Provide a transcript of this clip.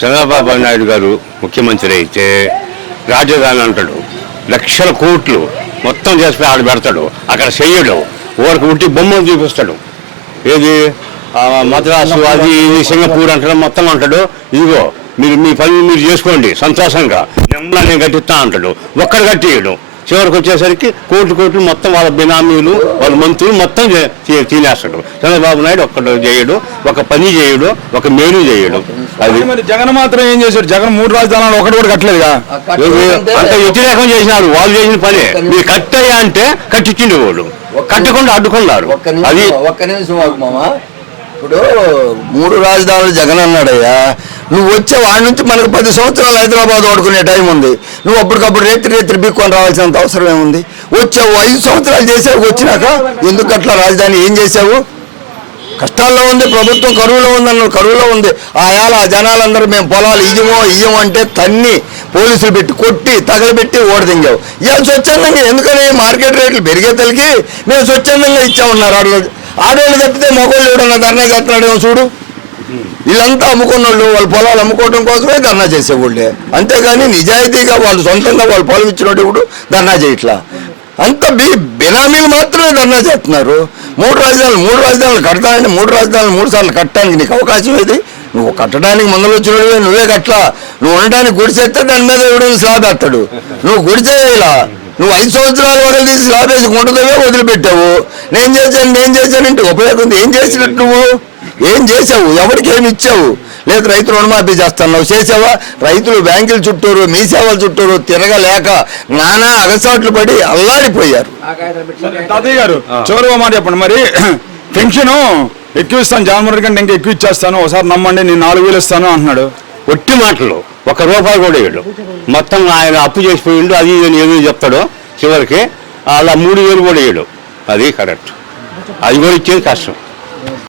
చంద్రబాబు నాయుడు గారు ముఖ్యమంత్రి అయితే రాజధాని అంటాడు. లక్షల కోట్లు మొత్తం చేసి ఆడ పెడతాడు. అక్కడ చెయ్యడు. ఊరికి ఉంటి బొమ్మలు చూపిస్తాడు. ఏది? మద్రాసు అది ఇది సింగపూర్ అంటాడు మొత్తం అంటాడు. ఇదిగో మీరు మీ పని మీరు చేసుకోండి సంతోషంగా. నెమ్మదిగా నేను కట్టిస్తా అంటాడు. ఒక్కడు కట్టియడు. చివరికి వచ్చేసరికి కోట్లు కోట్లు మొత్తం వాళ్ళ బినామీలు వాళ్ళ మంత్రులు మొత్తం తినేస్తాడు చంద్రబాబు నాయుడు ఒక్కడు చేయడు ఒక పని చేయడు ఒక మేలు చేయడు. అది మరి జగన్ మాత్రం ఏం చేశాడు? జగన్ మూడు రాజధానులు ఒకటి కూడా కట్టలేదుగా? అంత వ్యతిరేకం చేసినారు వాళ్ళు చేసిన పని. మీరు కట్టయ్యా అంటే కట్టించిండు వాడు. కట్టకుండా అడ్డుకున్నారు. అది ఒక్క నిమిషం ఆగు మామ. ఇప్పుడు మూడు రాజధానులు జగన్ అన్నాడయ్యా. నువ్వు వచ్చే వాడి నుంచి మనకు పది సంవత్సరాలు హైదరాబాద్ వాడుకునే టైం ఉంది. నువ్వు అప్పటికప్పుడు రేత్రి రేత్రి బిక్కుని రావాల్సినంత అవసరం ఏముంది? వచ్చావు ఐదు సంవత్సరాలు చేసావు వచ్చినాక ఎందుకు అట్లా రాజధాని ఏం చేసావు? కష్టాల్లో ఉంది ప్రభుత్వం కరువులో ఉందన్న కరువులో ఉంది. ఆయాల ఆ జనాలందరూ మేము పొలాలు ఇయ్యమో ఇయ్యము అంటే తన్ని పోలీసులు పెట్టి కొట్టి తగలబెట్టి ఓడదింగావు. ఇవాళ స్వచ్ఛందంగా ఎందుకని మార్కెట్ రేట్లు పెరిగే తలకి? మేము స్వచ్ఛందంగా ఇచ్చామన్నారు ఆడవాళ్ళు ఆడవాళ్ళు తప్పితే మగవాళ్ళు ఎవడన్నా ధర్నా చేస్తున్నాడేమో చూడు. వీళ్ళంతా అమ్ముకున్న వాళ్ళు వాళ్ళ పొలాలు అమ్ముకోవడం కోసమే ధర్నా చేసేవాళ్ళే. అంతేగాని నిజాయితీగా వాళ్ళు సొంతంగా వాళ్ళు పొలం ఇచ్చినట్టు ఇప్పుడు ధర్నా చేయట్లా. అంత బి బినామీలు మాత్రమే ధర్నా చేస్తున్నారు. మూడు రాజధానులు మూడు రాజధానులు కడతానంటే మూడు రాజధానులు మూడు సార్లు కట్టడానికి నీకు అవకాశం ఏది? నువ్వు కట్టడానికి ముందర వచ్చినోడివే నువ్వే కట్టలా. నువ్వు ఉండడానికి గుడిసేస్తే దాని మీద ఎవడైనా స్లాబ్ ఎత్తాడు నువ్వు గుడిచేయాలా నువ్వు ఐదు సంవత్సరాల వరకు తీసి స్లాబ్ వేసి గుంటదవే వదిలిపెట్టావు. నేను చేశాను చేశానంటే ఉపయోగం ఉంది. ఏం చేసినట్టు నువ్వు? ఏం చేసావు ఎవరికి ఏమి ఇచ్చావు? లేదు రైతు రుణమాఫీ చేస్తున్నావు. చేసావా రైతులు బ్యాంకుల చుట్టూరు మీ సేవల చుట్టూరు తిరగలేక నానా అగసాట్లు పడి అల్లాడిపోయారు. తాతయ్య గారు చివరి మాట చెప్పండి మరి. పెన్షన్ ఎక్కువ ఇస్తాను. జగన్మోహన్ కంటే ఇంకా ఎక్కువ ఇచ్చేస్తాను. ఒకసారి నమ్మండి నేను నాలుగు వేలు ఇస్తాను అంటున్నాడు. ఒట్టి మాటలు. ఒక రూపాయి కూడా ఇవ్వడు. మొత్తం ఆయన అప్పు చేసిపోయిండు అది ఏదో చెప్తాడు చివరికి. అలా మూడు వేలు కూడా ఇవ్వడు. అది కరెక్ట్. అది కూడా ఇచ్చేది కష్టం.